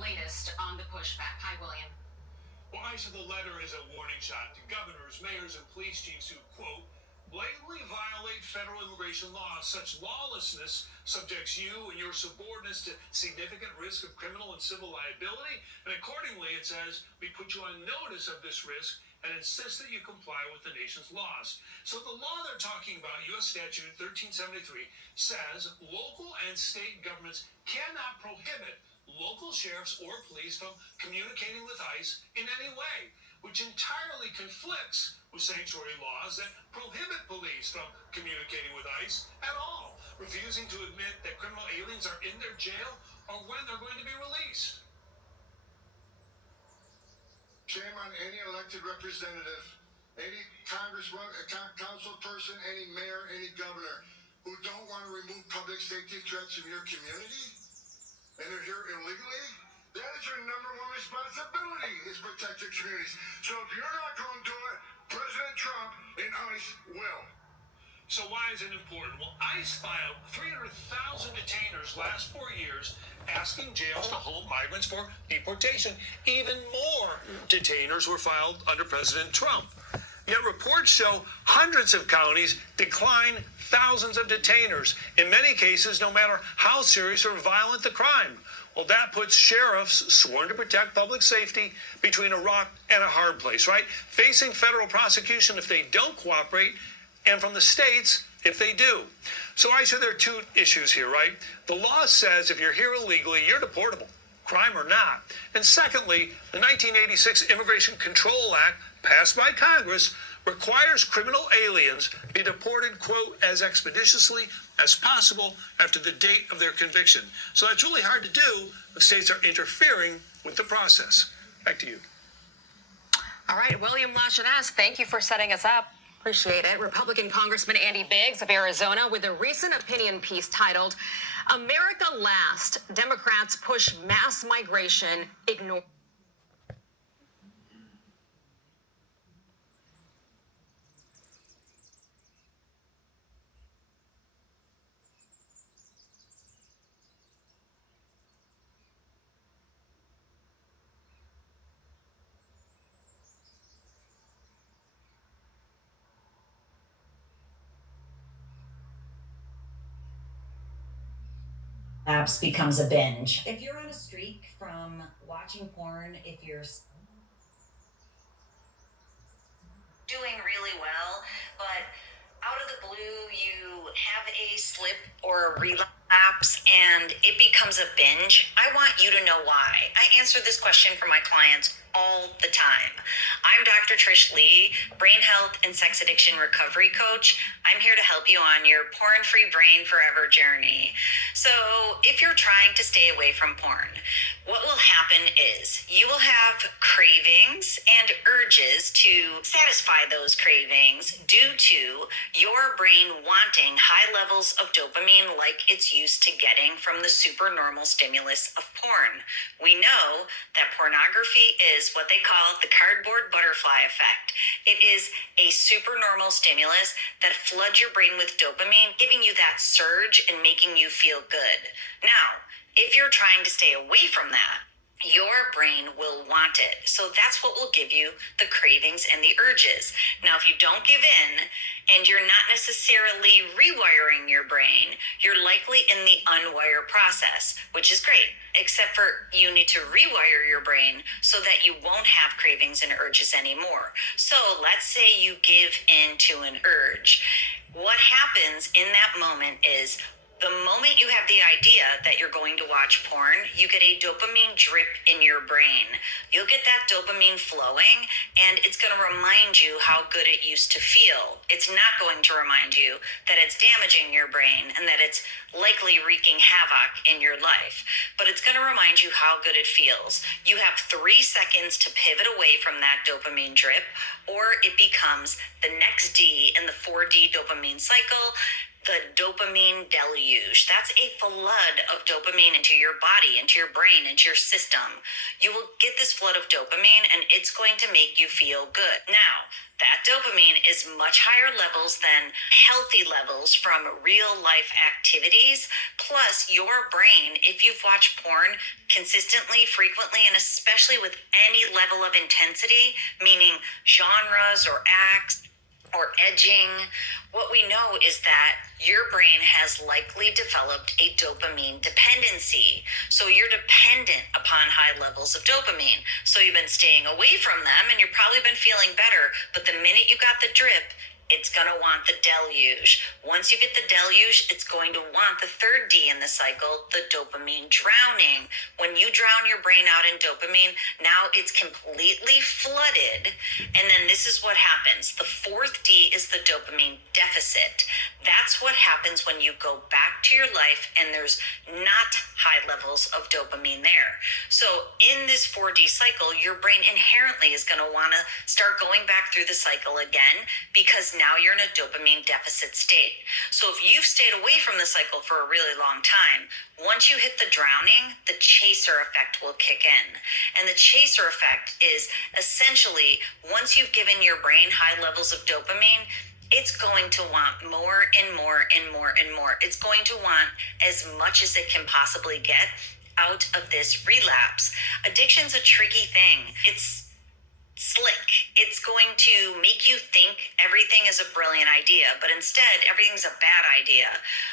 latest on the pushback. Hi, William. Well, I said the letter is a warning shot to governors, mayors, and police chiefs who, quote, blatantly violate federal immigration laws. Such lawlessness subjects you and your subordinates to significant risk of criminal and civil liability. And accordingly, it says, we put you on notice of this risk and insist that you comply with the nation's laws. So the law they're talking about, U.S. Statute 1373, says local and state governments cannot prohibit local sheriffs or police from communicating with ICE in any way, which entirely conflicts with sanctuary laws that prohibit police from communicating with ICE at all, refusing to admit that criminal aliens are in their jail or when they're going to be released. Shame on any elected representative, any congressman, council person, any mayor, any governor who don't want to remove public safety threats from your community, and they're here illegally. That is your number one responsibility, is protect your communities. So if you're not going to do it, President Trump and ICE will. So why is it important? Well, ICE filed 300,000 detainers last 4 years asking jails to hold migrants for deportation. Even more detainers were filed under President Trump. Yet reports show hundreds of counties decline thousands of detainers, in many cases, no matter how serious or violent the crime. Well, that puts sheriffs sworn to protect public safety between a rock and a hard place, right? Facing federal prosecution if they don't cooperate, and from the states if they do. So I say there are two issues here, right? The law says if you're here illegally, you're deportable, crime or not. And secondly, the 1986 Immigration Control Act, passed by Congress, requires criminal aliens be deported, quote, as expeditiously as possible after the date of their conviction. So that's really hard to do if states are interfering with the process. Back to you. All right, William Lajeunesse, thank you for setting us up. Appreciate it. Republican Congressman Andy Biggs of Arizona with a recent opinion piece titled, America Last, Democrats Push Mass Migration, Ignore. Apps becomes a binge. If you're on a streak from watching porn, if you're doing really well, but out of the blue, you have a slip or a relapse and it becomes a binge, I want you to know why. I answer this question for my clients all the time. I'm Dr. Trish Lee, brain health and sex addiction recovery coach. I'm here to help you on your porn-free brain forever journey. So if you're trying to stay away from porn, what will happen is you will have cravings and urges to satisfy those cravings due to your brain wanting high levels of dopamine like it's used to getting from the supernormal stimulus of porn. We know that pornography is what they call the cardboard butterfly effect. It is a supernormal stimulus that floods your brain with dopamine, giving you that surge and making you feel good. Now, if you're trying to stay away from that, your brain will want it. So that's what will give you the cravings and the urges. Now, if you don't give in and you're not necessarily rewiring your brain, you're likely in the unwire process, which is great, except for you need to rewire your brain so that you won't have cravings and urges anymore. So let's say you give in to an urge. What happens in that moment is the moment you have the idea that you're going to watch porn, you get a dopamine drip in your brain. You'll get that dopamine flowing, and it's going to remind you how good it used to feel. It's not going to remind you that it's damaging your brain and that it's likely wreaking havoc in your life. But it's going to remind you how good it feels. You have 3 seconds to pivot away from that dopamine drip, or it becomes the next D in the 4D dopamine cycle. the dopamine deluge. That's a flood of dopamine into your body, into your brain, into your system. You will get this flood of dopamine and it's going to make you feel good. Now, that dopamine is much higher levels than healthy levels from real life activities. Plus, your brain, if you've watched porn consistently, frequently, and especially with any level of intensity, meaning genres or acts, or edging, what we know is that your brain has likely developed a dopamine dependency. So you're dependent upon high levels of dopamine. So you've been staying away from them and you've probably been feeling better. But the minute you got the drip, it's going to want the deluge. Once you get the deluge, it's going to want the third D in the cycle, the dopamine drowning. When you drown your brain out in dopamine, now it's completely flooded. And then this is what happens. The fourth D is the dopamine deficit. That's what happens when you go back to your life and there's not high levels of dopamine there. So in this 4D cycle, your brain inherently is going to want to start going back through the cycle again because now you're in a dopamine deficit state. So if you've stayed away from the cycle for a really long time, once you hit the drowning, the chaser effect will kick in. And the chaser effect is essentially once you've given your brain high levels of dopamine, it's going to want more and more and more and more. It's going to want as much as it can possibly get out of this relapse. Addiction's a tricky thing. It's slick. It's going to make you think everything is a brilliant idea, but instead everything's a bad idea.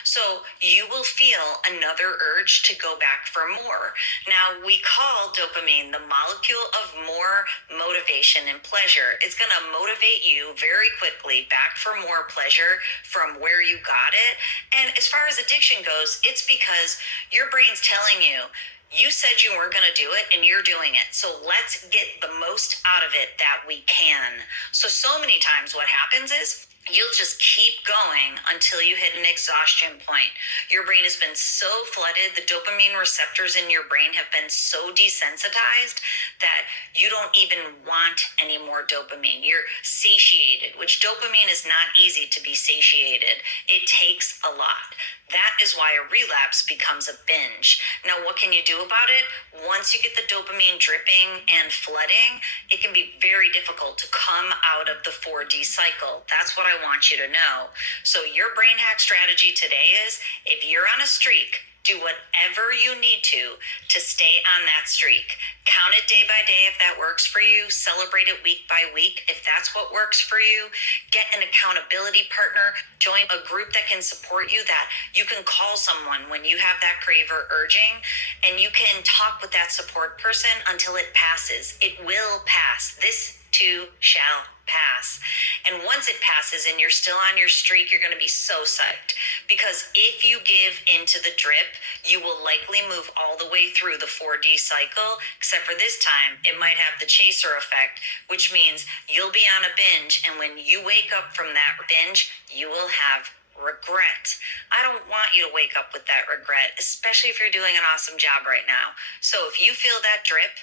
So you will feel another urge to go back for more. Now, we call dopamine the molecule of more motivation and pleasure. It's going to motivate you very quickly back for more pleasure from where you got it. And as far as addiction goes, it's because your brain's telling you, you said you weren't going to do it and you're doing it. So let's get the most out of it that we can. So many times what happens is you'll just keep going until you hit an exhaustion point. Your brain has been so flooded, the dopamine receptors in your brain have been so desensitized that you don't even want any more dopamine. You're satiated, which dopamine is not easy to be satiated. It takes a lot. That is why a relapse becomes a binge. Now, what can you do about it? Once you get the dopamine dripping and flooding, it can be very difficult to come out of the 4D cycle. That's what I want you to know. So your brain hack strategy today is, if you're on a streak, do whatever you need to stay on that streak. Count it day by day if that works for you. Celebrate it week by week if that's what works for you. Get an accountability partner. Join a group that can support you, that you can call someone when you have that crave or urging, and you can talk with that support person until it passes. It will pass. This too shall pass. And once it passes and you're still on your streak, you're going to be so psyched, because if you give into the drip, you will likely move all the way through the 4D cycle, except for this time it might have the chaser effect, which means you'll be on a binge, and when you wake up from that binge, you will have regret. I don't want you to wake up with that regret, especially if you're doing an awesome job right now. So if you feel that drip,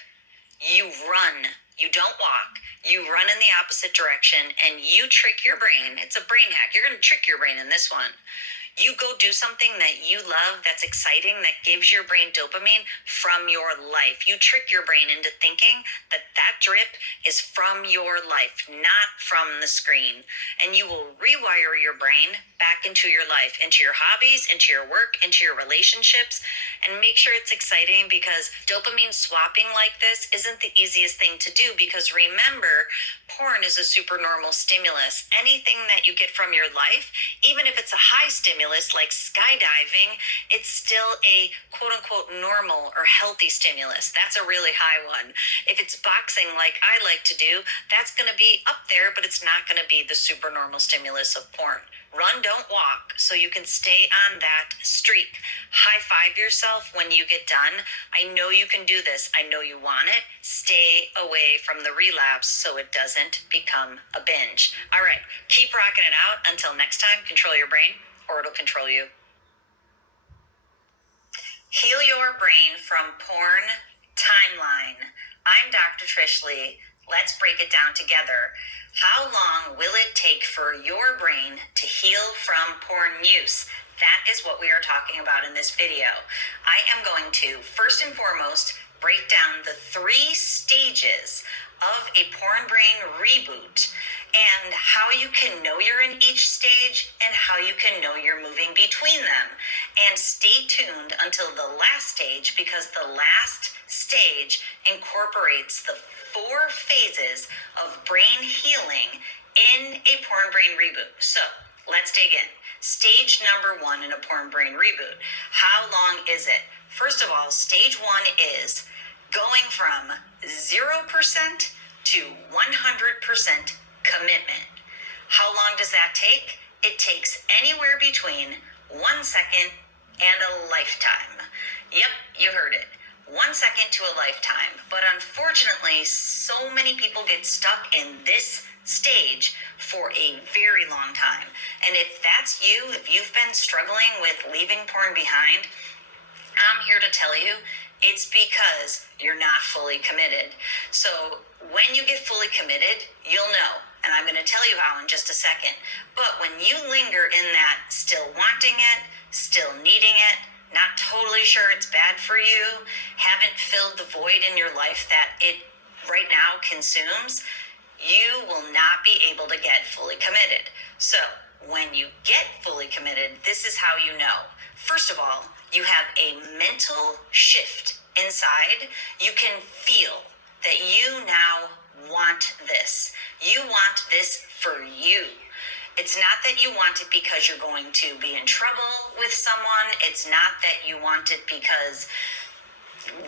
you run. You don't walk. You run in the opposite direction and you trick your brain. It's a brain hack. You're going to trick your brain in this one. You go do something that you love, that's exciting, that gives your brain dopamine from your life. You trick your brain into thinking that that drip is from your life, not from the screen. And you will rewire your brain back into your life, into your hobbies, into your work, into your relationships, and make sure it's exciting, because dopamine swapping like this isn't the easiest thing to do, because remember, porn is a supernormal stimulus. Anything that you get from your life, even if it's a high stimulus, like skydiving, it's still a quote unquote normal or healthy stimulus. That's a really high one. If it's boxing like I like to do, that's going to be up there, but it's not going to be the super normal stimulus of porn. Run, don't walk, so you can stay on that streak. High five yourself when you get done. I know you can do this. I know you want it. Stay away from the relapse so it doesn't become a binge. All right, keep rocking it out. Until next time, control your brain, or it'll control you. Heal your brain from porn timeline. I'm Dr. Trish Lee. Let's break it down together. How long will it take for your brain to heal from porn use? That is what we are talking about in this video. I am going to, first and foremost, break down the 3 stages of a porn brain reboot and how you can know you're in each stage and how you can know you're moving between them. And stay tuned until the last stage, because the last stage incorporates the 4 phases of brain healing in a porn brain reboot. So let's dig in. Stage number 1 in a porn brain reboot. How long is it? First of all, stage 1 is going from 0% to 100% commitment. How long does that take? It takes anywhere between 1 second and a lifetime. Yep, you heard it. 1 second to a lifetime. But unfortunately, so many people get stuck in this stage for a very long time. And if that's you, if you've been struggling with leaving porn behind, I'm here to tell you it's because you're not fully committed. So when you get fully committed, you'll know. And I'm going to tell you how in just a second. But when you linger in that still wanting it, still needing it, not totally sure it's bad for you, haven't filled the void in your life that it right now consumes, you will not be able to get fully committed. So when you get fully committed, this is how you know. First of all, you have a mental shift inside. You can feel that you now want this. You want this for you. It's not that you want it because you're going to be in trouble with someone. It's not that you want it because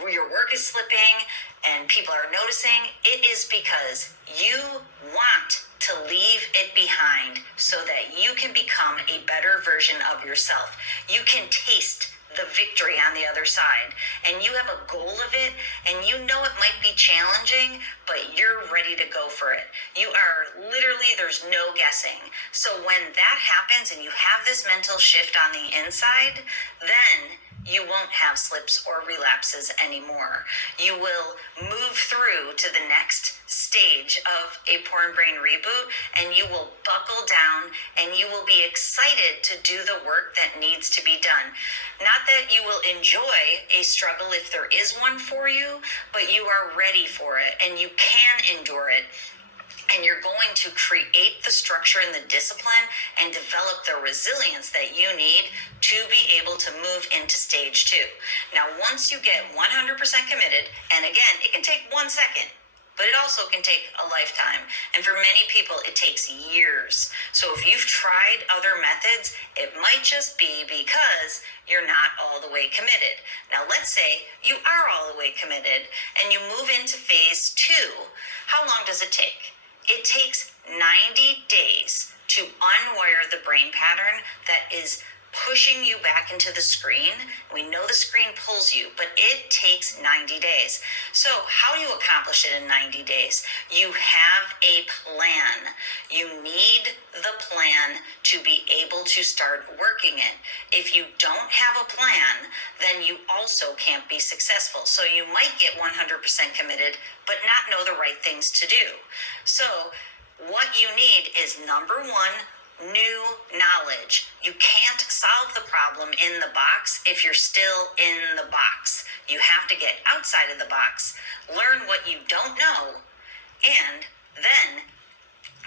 your work is slipping and people are noticing. It is because you want to leave it behind so that you can become a better version of yourself. You can taste the victory on the other side, and you have a goal of it, and you know it might be challenging, but you're ready to go for it. You are literally, there's no guessing. So when that happens and you have this mental shift on the inside, then you won't have slips or relapses anymore. You will move through to the next stage of a porn brain reboot, and you will buckle down and you will be excited to do the work that needs to be done. Not that you will enjoy a struggle if there is one for you, but you are ready for it and you can endure it. And you're going to create the structure and the discipline and develop the resilience that you need to be able to move into stage 2. Now, once you get 100% committed, and again, it can take 1 second, but it also can take a lifetime. And for many people, it takes years. So if you've tried other methods, it might just be because you're not all the way committed. Now, let's say you are all the way committed and you move into phase 2. How long does it take? It takes 90 days to unwire the brain pattern that is pushing you back into the screen. We know the screen pulls you, but it takes 90 days. So how do you accomplish it in 90 days? You have a plan. You need the plan to be able to start working it. If you don't have a plan, then you also can't be successful. So you might get 100% committed, but not know the right things to do. So what you need is, number 1, new knowledge. You can't solve the problem in the box if you're still in the box. You have to get outside of the box, learn what you don't know, and then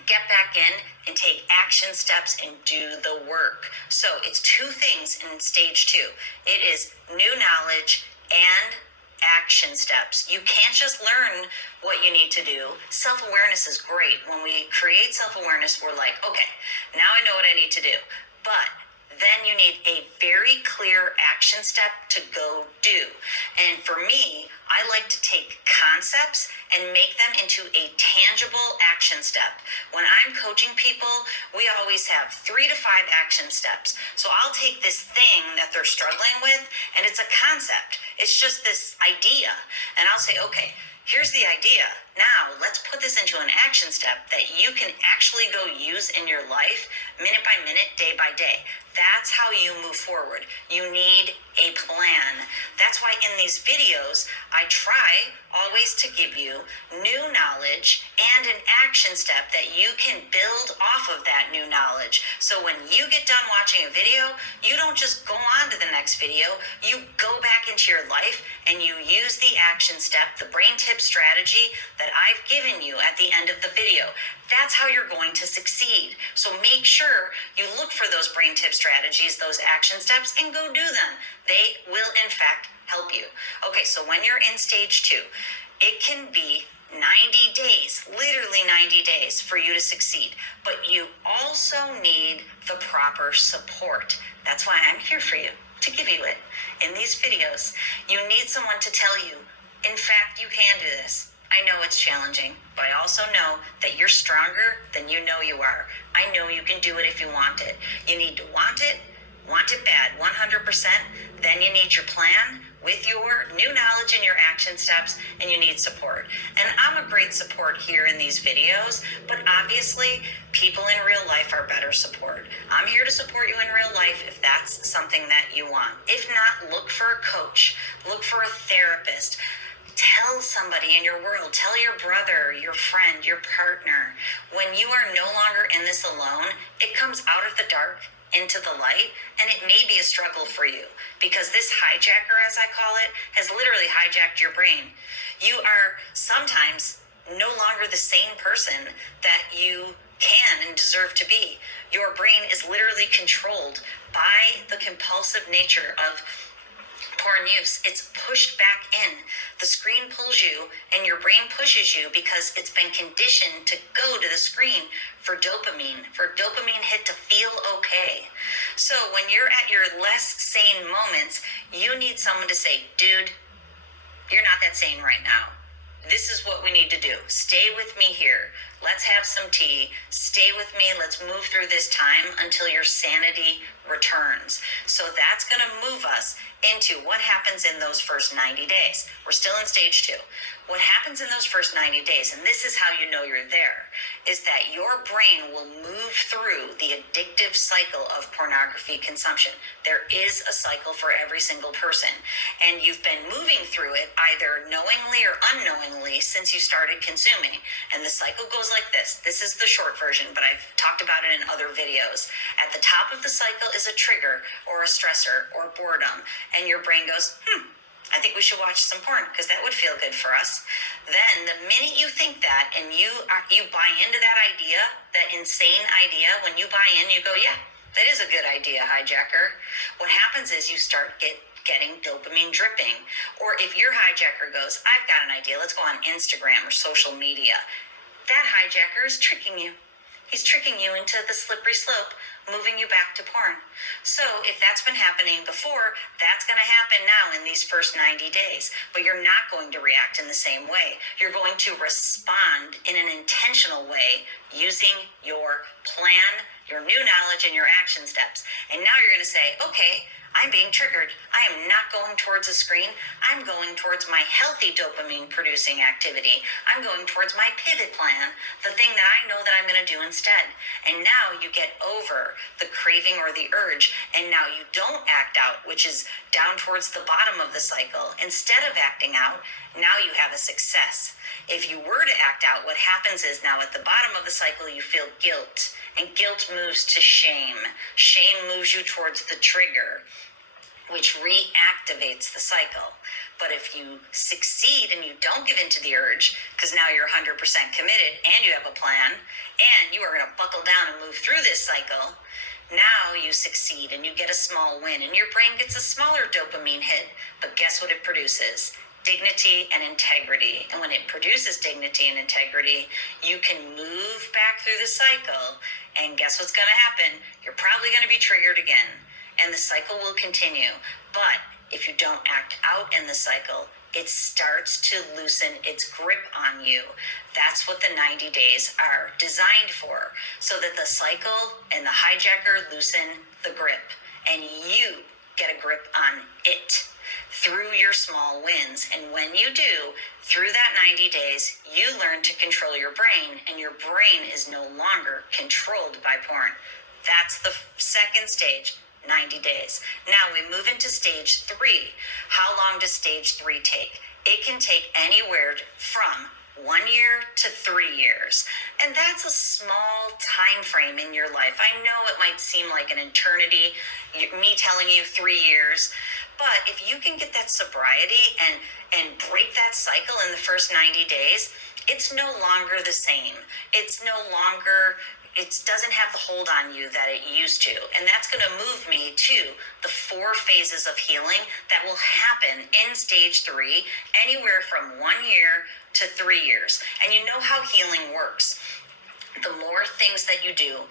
get back in and take action steps and do the work. So it's 2 things in stage 2. It is new knowledge and action steps. You can't just learn what you need to do. Self-awareness is great. When we create self-awareness, we're like, okay, now I know what I need to do. But then you need a very clear action step to go do. And for me, I like to take concepts and make them into a tangible action step. When I'm coaching people, we always have 3 to 5 action steps. So I'll take this thing that they're struggling with, and it's a concept. It's just this idea. And I'll say, okay, Here's the idea. Now, let's put this into an action step that you can actually go use in your life minute by minute, day by day. That's how you move forward. You need a plan. That's why in these videos, I try always to give you new knowledge and an action step that you can build off of that new knowledge. So when you get done watching a video, you don't just go on to the next video. You go back into your life and you use the action step, the brain tip strategy that I've given you at the end of the video. That's how you're going to succeed. So make sure you look for those brain tip strategies, those action steps, and go do them. They will, in fact, help you. Okay, so when you're in stage 2, it can be 90 days, literally 90 days for you to succeed. But you also need the proper support. That's why I'm here for you, to give you it. In these videos, you need someone to tell you, in fact, you can do this. I know it's challenging, but I also know that you're stronger than you know you are. I know you can do it if you want it. You need to want it bad, 100%. Then you need your plan with your new knowledge and your action steps, and you need support. And I'm a great support here in these videos, but obviously people in real life are better support. I'm here to support you in real life if that's something that you want. If not, look for a coach, look for a therapist. Tell somebody in your world, tell your brother, your friend, your partner. When you are no longer in this alone, it comes out of the dark into the light, and it may be a struggle for you because this hijacker, as I call it, has literally hijacked your brain. You are sometimes no longer the same person that you can and deserve to be. Your brain is literally controlled by the compulsive nature of porn use. It's pushed back in. The screen pulls you and your brain pushes you because it's been conditioned to go to the screen for dopamine hit to feel okay. So when you're at your less sane moments, you need someone to say, dude, you're not that sane right now. This is what we need to do. Stay with me here. Let's have some tea. Stay with me. Let's move through this time until your sanity returns. So that's going to move us into what happens in those first 90 days. We're still in stage 2. What happens in those first 90 days, and this is how you know you're there, is that your brain will move through the addictive cycle of pornography consumption. There is a cycle for every single person, and you've been moving through it either knowingly or unknowingly since you started consuming. And the cycle goes like this. This is the short version, but I've talked about it in other videos. At the top of the cycle is a trigger or a stressor or boredom, and your brain goes, I think we should watch some porn because that would feel good for us. Then the minute you think that and you buy into that idea, that insane idea, when you buy in, you go, yeah, that is a good idea, hijacker. What happens is you start getting dopamine dripping. Or if your hijacker goes, I've got an idea, let's go on Instagram or social media. That hijacker is tricking you. He's tricking you into the slippery slope, moving you back to porn. So if that's been happening before, that's going to happen now in these first 90 days. But you're not going to react in the same way. You're going to respond in an intentional way using your plan, your new knowledge, and your action steps. And now you're going to say, okay, I'm being triggered. I am not going towards a screen. I'm going towards my healthy dopamine producing activity. I'm going towards my pivot plan, the thing that I know that I'm going to do instead. And now you get over the craving or the urge, and now you don't act out, which is down towards the bottom of the cycle. Instead of acting out, now you have a success. If you were to act out, what happens is now at the bottom of the cycle, you feel guilt. And guilt moves to shame. Shame moves you towards the trigger, which reactivates the cycle. But if you succeed and you don't give in to the urge, because now you're 100% committed and you have a plan, and you are going to buckle down and move through this cycle, now you succeed and you get a small win and your brain gets a smaller dopamine hit. But guess what it produces? Dignity and integrity. And when it produces dignity and integrity, you can move back through the cycle. And guess what's going to happen? You're probably going to be triggered again. And the cycle will continue. But if you don't act out in the cycle, it starts to loosen its grip on you. That's what the 90 days are designed for. So that the cycle and the hijacker loosen the grip. And you get a grip on it through your small wins. And when you do, through that 90 days, you learn to control your brain, and your brain is no longer controlled by porn. That's the second stage, 90 days. Now we move into stage 3. How long does stage 3 take? It can take anywhere from 1 year to 3 years. And that's a small time frame in your life. I know it might seem like an eternity, me telling you 3 years, but if you can get that sobriety and break that cycle in the first 90 days, it's no longer the same. It's no longer, it doesn't have the hold on you that it used to. And that's going to move me to the 4 phases of healing that will happen in stage 3, anywhere from 1 year to 3 years. And you know how healing works. The more things that you do,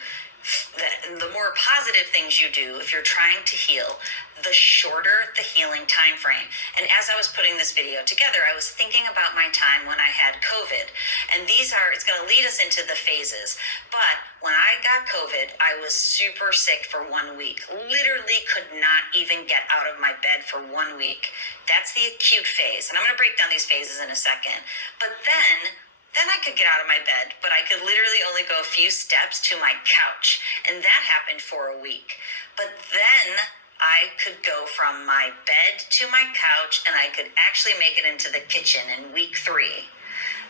the more positive things you do, if you're trying to heal, the shorter the healing time frame. And as I was putting this video together, I was thinking about my time when I had COVID. And it's going to lead us into the phases. But when I got COVID, I was super sick for 1 week. Literally could not even get out of my bed for 1 week. That's the acute phase. And I'm going to break down these phases in a second. But then I could get out of my bed, but I could literally only go a few steps to my couch. And that happened for a week. But then I could go from my bed to my couch, and I could actually make it into the kitchen in week 3.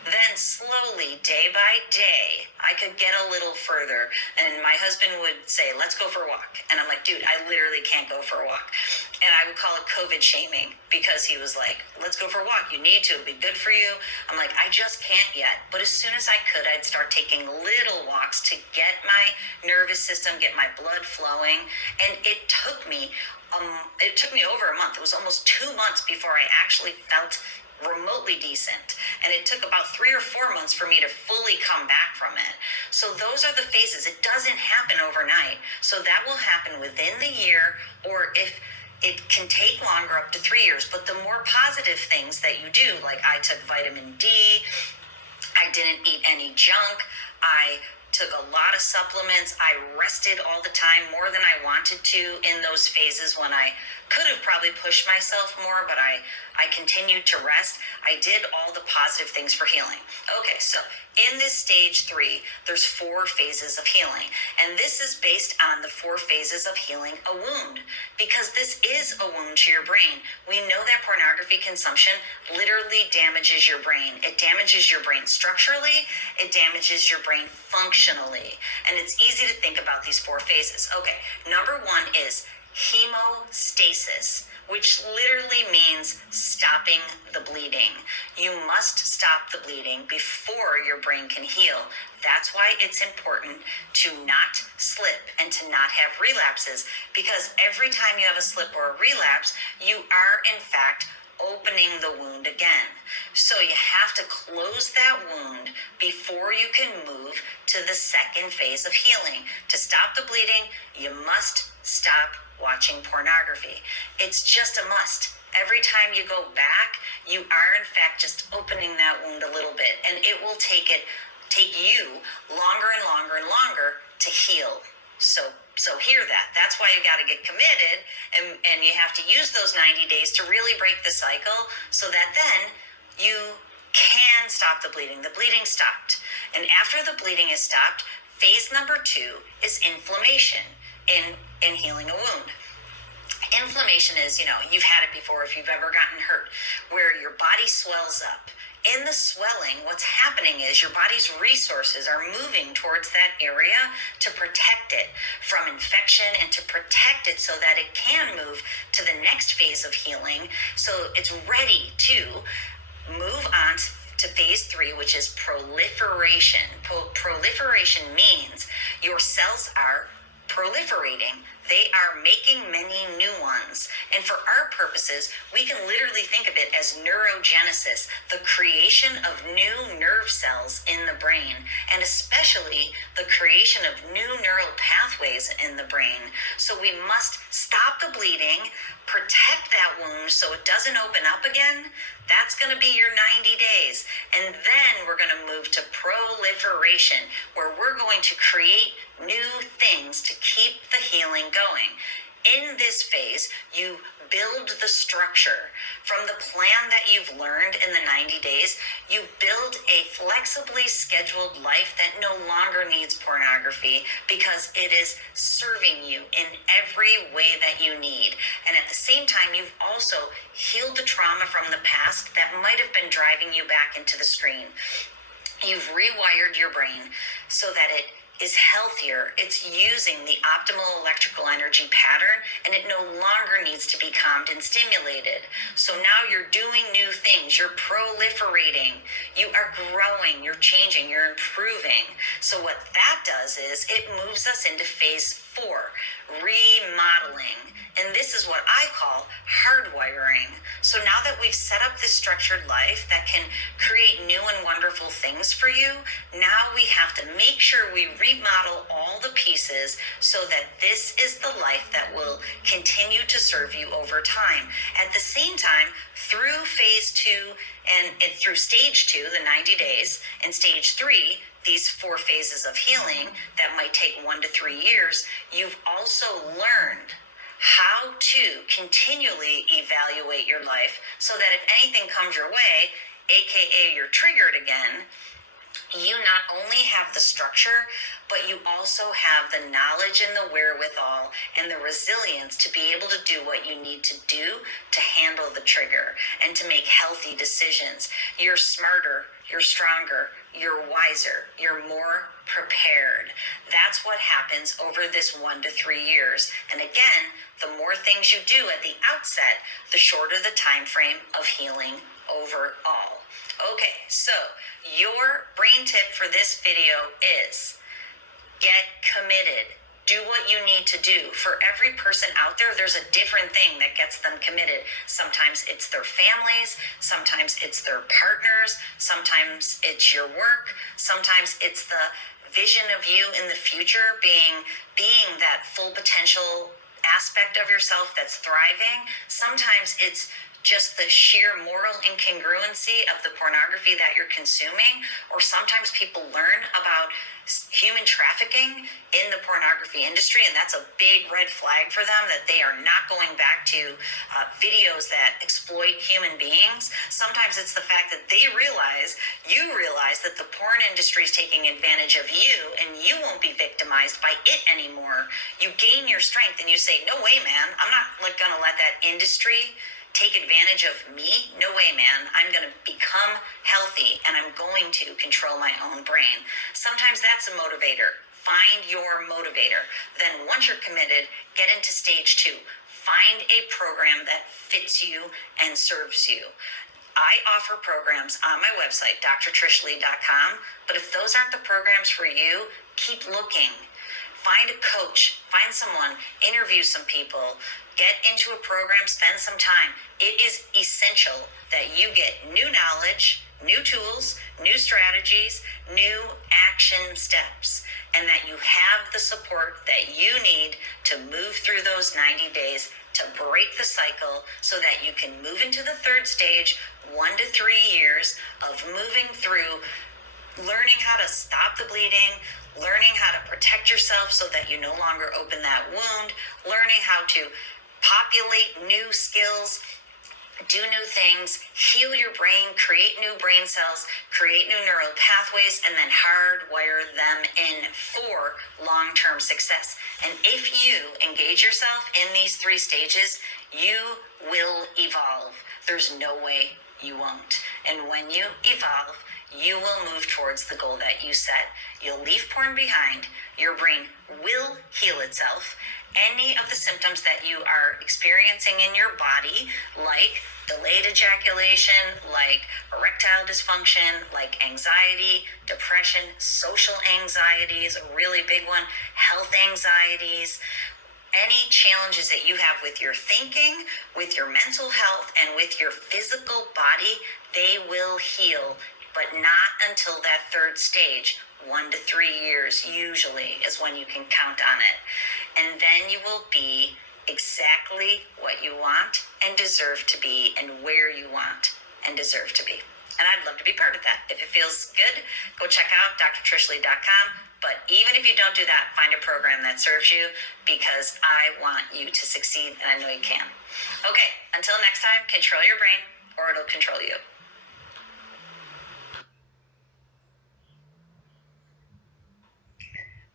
Then slowly, day by day, I could get a little further. And my husband would say, let's go for a walk. And I'm like, dude, I literally can't go for a walk. And I would call it COVID shaming, because he was like, let's go for a walk. You need to. It'll be good for you. I'm like, I just can't yet. But as soon as I could, I'd start taking little walks to get my nervous system, get my blood flowing. And it took me over a month. It was almost 2 months before I actually felt remotely decent, and it took about 3 or 4 months for me to fully come back from it. So those are the phases. It doesn't happen overnight. So that will happen within the year, or if it can take longer, up to 3 years. But the more positive things that you do, like I took vitamin D, I didn't eat any junk, I took a lot of supplements, I rested all the time, more than I wanted to in those phases when I could have probably pushed myself more, but I continued to rest. I did all the positive things for healing. Okay, so in this stage 3, there's 4 phases of healing. And this is based on the 4 phases of healing a wound, because this is a wound to your brain. We know that pornography consumption literally damages your brain. It damages your brain structurally, it damages your brain functionally. And it's easy to think about these 4 phases. Okay, number 1 is hemostasis, which literally means stopping the bleeding. You must stop the bleeding before your brain can heal. That's why it's important to not slip and to not have relapses, because every time you have a slip or a relapse, you are in fact opening the wound again. So you have to close that wound before you can move to the second phase of healing. To stop the bleeding, you must stop watching pornography. It's just a must. Every time you go back, you are in fact just opening that wound a little bit, and it will take you longer and longer and longer to heal. So hear that. That's why you got to get committed, and you have to use those 90 days to really break the cycle, so that then you can stop the bleeding. The bleeding stopped. And after the bleeding is stopped, phase number 2 is inflammation in healing a wound. Inflammation is, you've had it before if you've ever gotten hurt, where your body swells up. In the swelling, what's happening is your body's resources are moving towards that area to protect it from infection and to protect it so that it can move to the next phase of healing. So it's ready to move on to phase 3, which is proliferation. Proliferation means your cells are proliferating. They are making many new ones. And for our purposes, we can literally think of it as neurogenesis, the creation of new nerve cells in the brain, and especially the creation of new neural pathways in the brain. So we must stop the bleeding, protect that wound so it doesn't open up again. That's going to be your 90 days. And then we're going to move to proliferation, where we're going to create new things to keep the healing going. In this phase, you build the structure from the plan that you've learned in the 90 days. You build a flexibly scheduled life that no longer needs pornography because it is serving you in every way that you need. And at the same time, you've also healed the trauma from the past that might have been driving you back into the screen. You've rewired your brain so that it is healthier. It's using the optimal electrical energy pattern, and it no longer needs to be calmed and stimulated. So now you're doing new things. You're proliferating. You are growing. You're changing. You're improving. So what that does is it moves us into phase 4, remodeling. And this is what I call hardwiring. So now that we've set up this structured life that can create new and wonderful things for you, now we have to make sure we remodel all the pieces so that this is the life that will continue to serve you over time. At the same time, through phase 2 and through stage 2, the 90 days, and stage 3, these 4 phases of healing that might take 1 to 3 years, you've also learned how to continually evaluate your life so that if anything comes your way, aka you're triggered again, you not only have the structure, but you also have the knowledge and the wherewithal and the resilience to be able to do what you need to do to handle the trigger and to make healthy decisions. You're smarter, you're stronger, you're wiser, you're more prepared. That's what happens over this 1 to 3 years. And again, the more things you do at the outset, the shorter the time frame of healing overall. Okay, so your brain tip for this video is get committed. Do what you need to do. For every person out there, there's a different thing that gets them committed. Sometimes it's their families, sometimes it's their partners, sometimes it's your work, sometimes it's the vision of you in the future being that full potential aspect of yourself that's thriving. Sometimes it's just the sheer moral incongruency of the pornography that you're consuming, or sometimes people learn about human trafficking in the pornography industry, and that's a big red flag for them, that they are not going back to videos that exploit human beings. Sometimes it's the fact that you realize that the porn industry is taking advantage of you, and you won't be victimized by it anymore. You gain your strength and you say, no way, man, I'm not gonna let that industry take advantage of me. No way, man. I'm going to become healthy and I'm going to control my own brain. Sometimes that's a motivator. Find your motivator. Then once you're committed, get into stage 2. Find a program that fits you and serves you. I offer programs on my website, drtrishlee.com, but if those aren't the programs for you, keep looking. Find a coach, find someone, interview some people, get into a program, spend some time. It is essential that you get new knowledge, new tools, new strategies, new action steps, and that you have the support that you need to move through those 90 days to break the cycle so that you can move into the 3rd stage, 1 to 3 years of moving through learning how to stop the bleeding, learning how to protect yourself so that you no longer open that wound, learning how to populate new skills, do new things, heal your brain, create new brain cells, create new neural pathways, and then hardwire them in for long-term success. And if you engage yourself in these 3 stages, you will evolve. There's no way you won't. And when you evolve, you will move towards the goal that you set. You'll leave porn behind. Your brain will heal itself. Any of the symptoms that you are experiencing in your body, like delayed ejaculation, like erectile dysfunction, like anxiety, depression, social anxiety is a really big one, health anxieties, any challenges that you have with your thinking, with your mental health, and with your physical body, they will heal, but not until that 3rd stage. 1 to 3 years usually is when you can count on it. And then you will be exactly what you want and deserve to be, and where you want and deserve to be. And I'd love to be part of that. If it feels good, go check out drtrishlee.com. But even if you don't do that, find a program that serves you, because I want you to succeed, and I know you can. Okay, until next time, control your brain or it'll control you.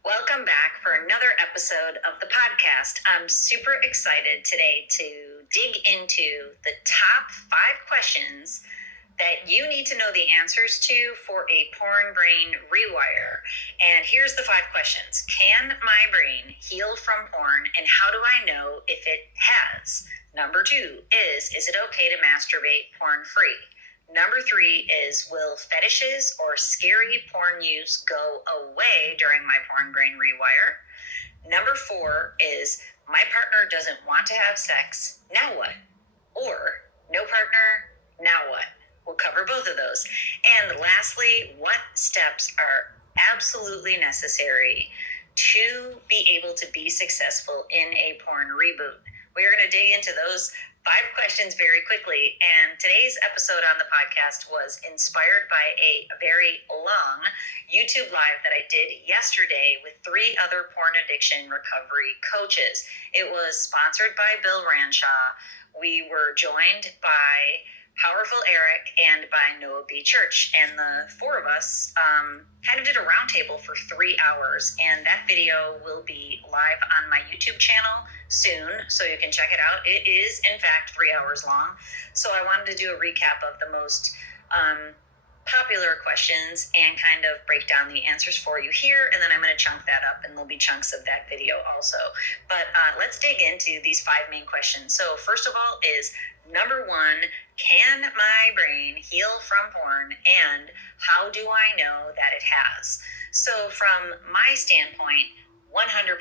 Welcome back for another episode of the podcast. I'm super excited today to dig into the top 5 questions that you need to know the answers to for a porn brain rewire. And here's the 5 questions. Can my brain heal from porn, and how do I know if it has? Number 2 is it okay to masturbate porn free? Number 3 is, will fetishes or scary porn use go away during my porn brain rewire? Number 4 is, my partner doesn't want to have sex, now what? Or, no partner, now what? We'll cover both of those. And lastly, what steps are absolutely necessary to be able to be successful in a porn reboot? We are going to dig into those 5 questions very quickly. And today's episode on the podcast was inspired by a very long YouTube live that I did yesterday with 3 other porn addiction recovery coaches. It was sponsored by Bill Ranshaw. We were joined by Powerful Eric and by Noah B. Church. And the 4 of us kind of did a roundtable for 3 hours. And that video will be live on my YouTube channel soon, so you can check it out. It is, in fact, 3 hours long. So I wanted to do a recap of the most popular questions and kind of break down the answers for you here. And then I'm going to chunk that up, and there'll be chunks of that video also. But let's dig into these 5 main questions. So first of all is, number 1, can my brain heal from porn, and how do I know that it has? So from my standpoint, 100%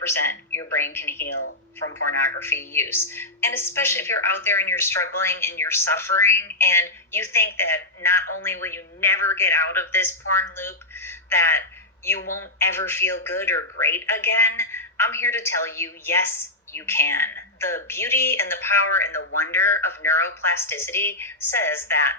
your brain can heal from pornography use. And especially if you're out there and you're struggling and you're suffering, and you think that not only will you never get out of this porn loop, that you won't ever feel good or great again, I'm here to tell you, yes, you can. The beauty and the power and the wonder of neuroplasticity says that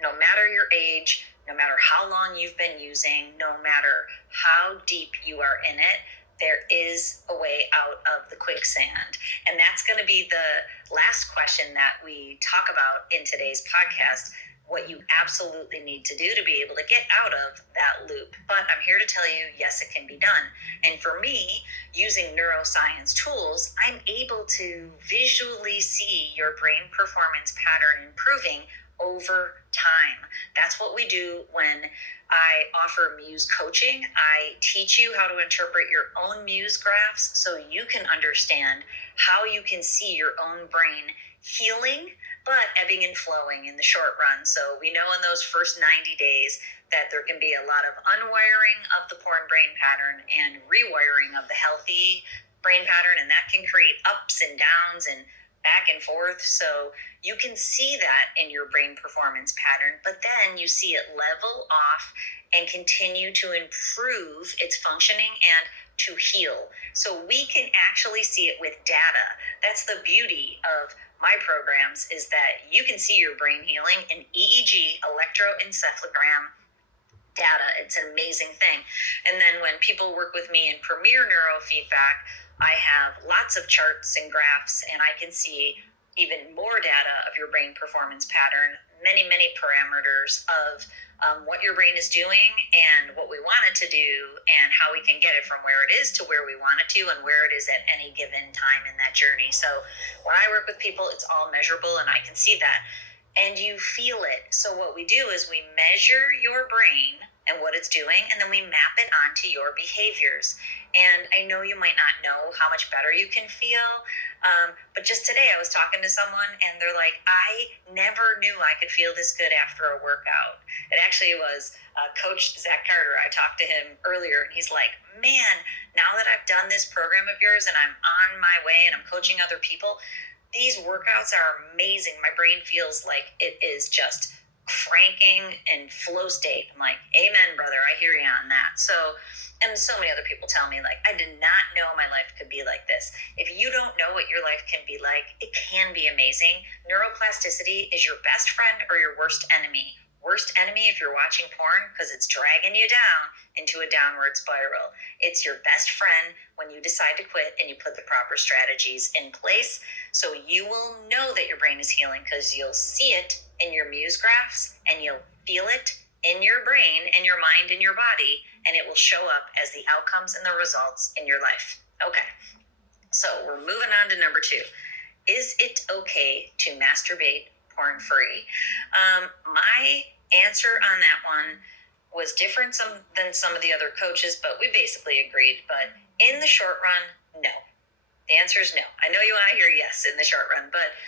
no matter your age, no matter how long you've been using, no matter how deep you are in it, there is a way out of the quicksand. And that's going to be the last question that we talk about in today's podcast, what you absolutely need to do to be able to get out of that loop. But I'm here to tell you, yes, it can be done. And for me, using neuroscience tools, I'm able to visually see your brain performance pattern improving over time. That's what we do when I offer Muse coaching. I teach you how to interpret your own Muse graphs so you can understand how you can see your own brain healing, but ebbing and flowing in the short run. So we know in those first 90 days that there can be a lot of unwiring of the porn brain pattern and rewiring of the healthy brain pattern, and that can create ups and downs and back and forth. So you can see that in your brain performance pattern, but then you see it level off and continue to improve its functioning and to heal. So we can actually see it with data. That's the beauty of my programs, is that you can see your brain healing in EEG, electroencephalogram data. It's an amazing thing. And then when people work with me in Premier Neurofeedback, I have lots of charts and graphs, and I can see even more data of your brain performance pattern, many parameters of what your brain is doing and what we want it to do, and how we can get it from where it is to where we want it to, and where it is at any given time in that journey. So when I work with people, it's all measurable, and I can see that. And you feel it. So what we do is we measure your brain and what it's doing, and then we map it onto your behaviors. And I know you might not know how much better you can feel, but just today I was talking to someone, and they're like, I never knew I could feel this good after a workout. It actually was Coach Zach Carter. I talked to him earlier, and he's like, man, now that I've done this program of yours and I'm on my way and I'm coaching other people, these workouts are amazing. My brain feels like it is just cranking in flow state. I'm like, amen, brother. I hear you on that. So, and so many other people tell me, like, I did not know my life could be like this. If you don't know what your life can be like, it can be amazing. Neuroplasticity is your best friend or your worst enemy. worst enemy if you're watching porn because it's dragging you down into a downward spiral. It's your best friend when you decide to quit and you put the proper strategies in place. So you will know that your brain is healing because you'll see it in your Muse graphs and you'll feel it in your brain and your mind and your body, and it will show up as the outcomes and the results in your life. Okay, so we're moving on to number 2. Is it okay to masturbate porn free? My answer on that one was different than some of the other coaches, but we basically agreed. But in the short run, no. The answer is no. I know you want to hear yes in the short run, but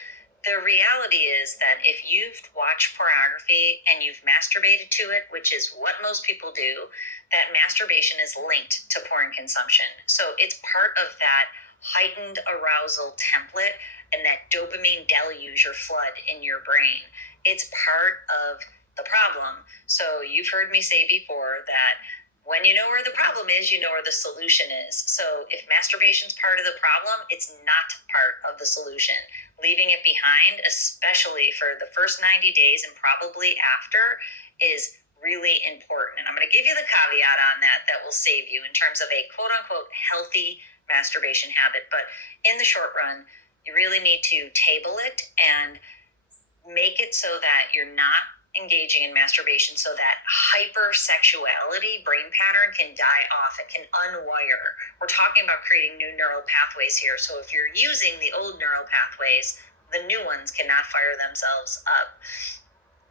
the reality is that if you've watched pornography and you've masturbated to it, which is what most people do, that masturbation is linked to porn consumption. So it's part of that heightened arousal template and that dopamine deluge or flood in your brain. It's part of the problem. So you've heard me say before that when you know where the problem is, you know where the solution is. So if masturbation's part of the problem, it's not part of the solution. Leaving it behind, especially for the first 90 days and probably after, is really important. And I'm going to give you the caveat on that will save you in terms of a quote-unquote healthy masturbation habit. But in the short run, you really need to table it and make it so that you're not engaging in masturbation, so that hypersexuality brain pattern can die off. It can unwire. We're talking about creating new neural pathways here. So if you're using the old neural pathways, the new ones cannot fire themselves up.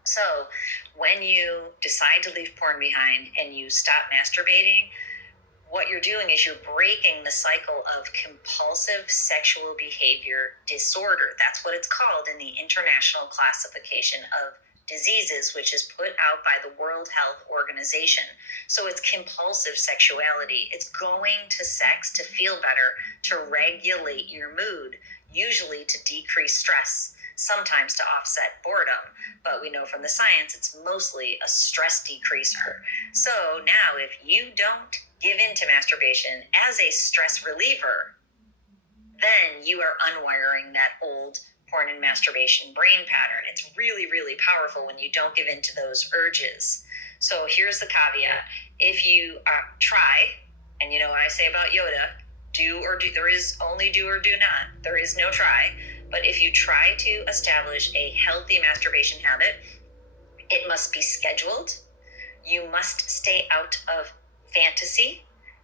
So when you decide to leave porn behind and you stop masturbating, what you're doing is you're breaking the cycle of compulsive sexual behavior disorder. That's what it's called in the International Classification of Diseases, which is put out by the World Health Organization. So it's compulsive sexuality. It's going to sex to feel better, to regulate your mood, usually to decrease stress, sometimes to offset boredom. But we know from the science it's mostly a stress decreaser. So now if you don't give in to masturbation as a stress reliever, then you are unwiring that old porn and masturbation brain pattern. It's really, really powerful when you don't give in to those urges. So here's the caveat. If you try, and you know what I say about Yoda, do or do, there is only do or do not. There is no try. But if you try to establish a healthy masturbation habit, it must be scheduled. You must stay out of fantasy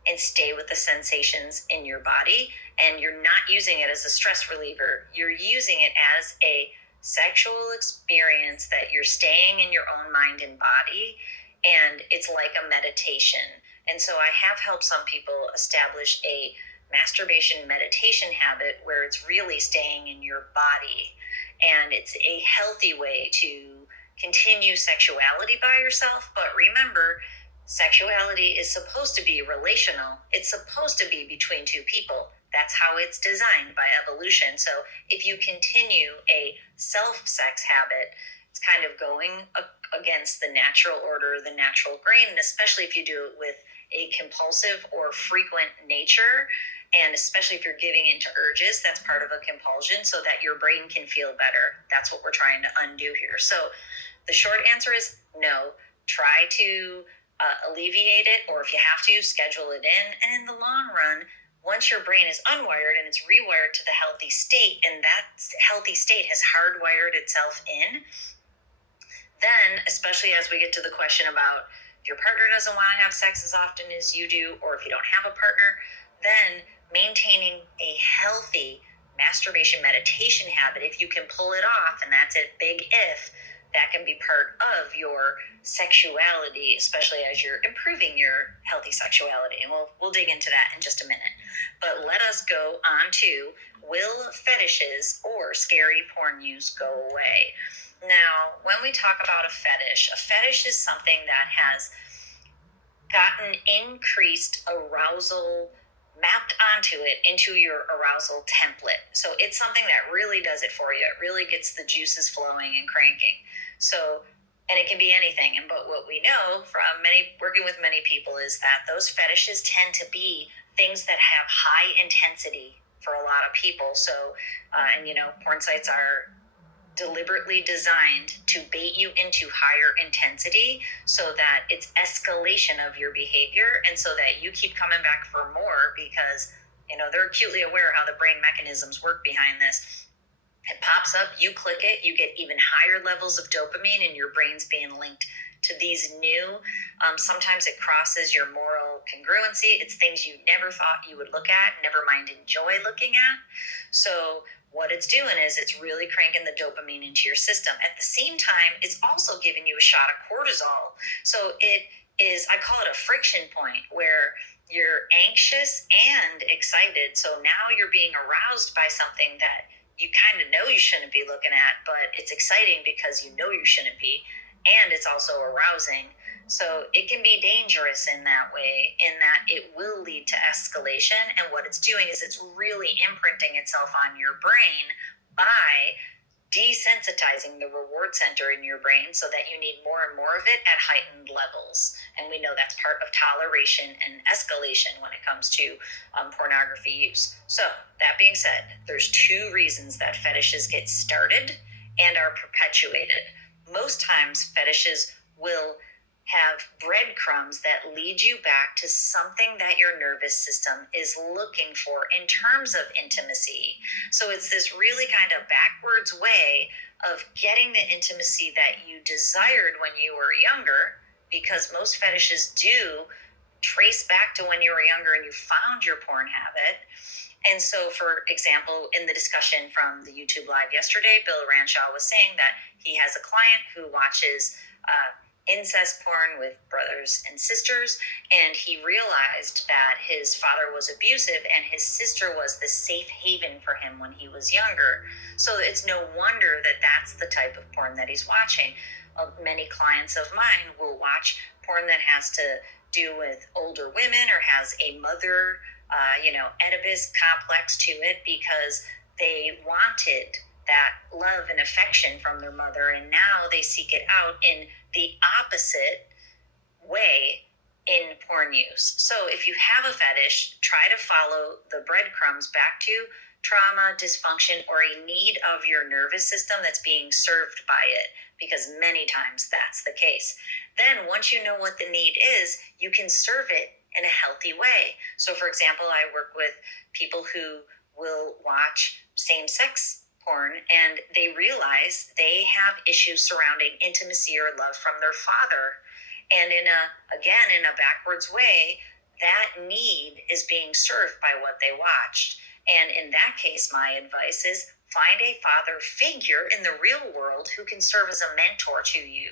and stay with the sensations in your body. And you're not using it as a stress reliever. You're using it as a sexual experience that you're staying in your own mind and body. And it's like a meditation. And so I have helped some people establish a masturbation meditation habit where it's really staying in your body. And it's a healthy way to continue sexuality by yourself. But remember, sexuality is supposed to be relational. It's supposed to be between two people. That's how it's designed by evolution. So if you continue a self-sex habit, it's kind of going against the natural order, the natural grain, and especially if you do it with a compulsive or frequent nature, and especially if you're giving into urges, that's part of a compulsion, so that your brain can feel better. That's what we're trying to undo here. So the short answer is no. Try to alleviate it, or if you have to, schedule it in. And in the long run, once your brain is unwired and it's rewired to the healthy state, and that healthy state has hardwired itself in, then, especially as we get to the question about if your partner doesn't want to have sex as often as you do, or if you don't have a partner, then maintaining a healthy masturbation meditation habit, if you can pull it off, and that's a big if, that can be part of your sexuality, especially as you're improving your healthy sexuality. And we'll dig into that in just a minute. But let us go on to, will fetishes or scary porn use go away? Now, when we talk about a fetish is something that has gotten increased arousal mapped onto it into your arousal template. So it's something that really does it for you. It really gets the juices flowing and cranking. So, and it can be anything. But what we know from working with many people is that those fetishes tend to be things that have high intensity for a lot of people. So, and porn sites are deliberately designed to bait you into higher intensity so that it's escalation of your behavior and so that you keep coming back for more because they're acutely aware how the brain mechanisms work behind this. It pops up, you click it, you get even higher levels of dopamine, and your brain's being linked to these new, sometimes it crosses your moral congruency. It's things you never thought you would look at, never mind enjoy looking at. So what it's doing is it's really cranking the dopamine into your system. At the same time, it's also giving you a shot of cortisol. So it is, I call it a friction point where you're anxious and excited. So now you're being aroused by something that you kind of know you shouldn't be looking at, but it's exciting because you know you shouldn't be, and it's also arousing. So it can be dangerous in that way, in that it will lead to escalation. And what it's doing is it's really imprinting itself on your brain by desensitizing the reward center in your brain so that you need more and more of it at heightened levels. And we know that's part of toleration and escalation when it comes to pornography use. So that being said, there's two reasons that fetishes get started and are perpetuated. Most times fetishes will have breadcrumbs that lead you back to something that your nervous system is looking for in terms of intimacy. So it's this really kind of backwards way of getting the intimacy that you desired when you were younger, because most fetishes do trace back to when you were younger and you found your porn habit. And so, for example, in the discussion from the YouTube Live yesterday, Bill Ranshaw was saying that he has a client who watches incest porn with brothers and sisters, and he realized that his father was abusive and his sister was the safe haven for him when he was younger. So it's no wonder that that's the type of porn that he's watching. Many clients of mine will watch porn that has to do with older women or has a mother Oedipus complex to it because they wanted that love and affection from their mother, and now they seek it out in the opposite way in porn use. So if you have a fetish, try to follow the breadcrumbs back to trauma, dysfunction, or a need of your nervous system that's being served by it, because many times that's the case. Then once you know what the need is, you can serve it in a healthy way. So for example, I work with people who will watch same-sex porn and they realize they have issues surrounding intimacy or love from their father. And in a backwards way, that need is being served by what they watched. And in that case, my advice is find a father figure in the real world who can serve as a mentor to you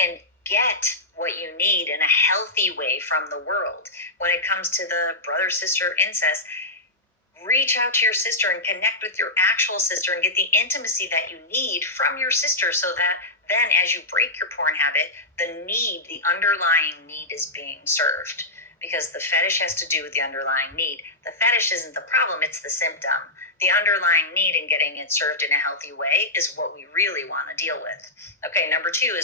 and get what you need in a healthy way from the world. When it comes to the brother-sister incest, reach out to your sister and connect with your actual sister and get the intimacy that you need from your sister so that then as you break your porn habit, the underlying need is being served, because the fetish has to do with the underlying need. The fetish isn't the problem, it's the symptom. The underlying need and getting it served in a healthy way is what we really want to deal with. Okay, number 2 is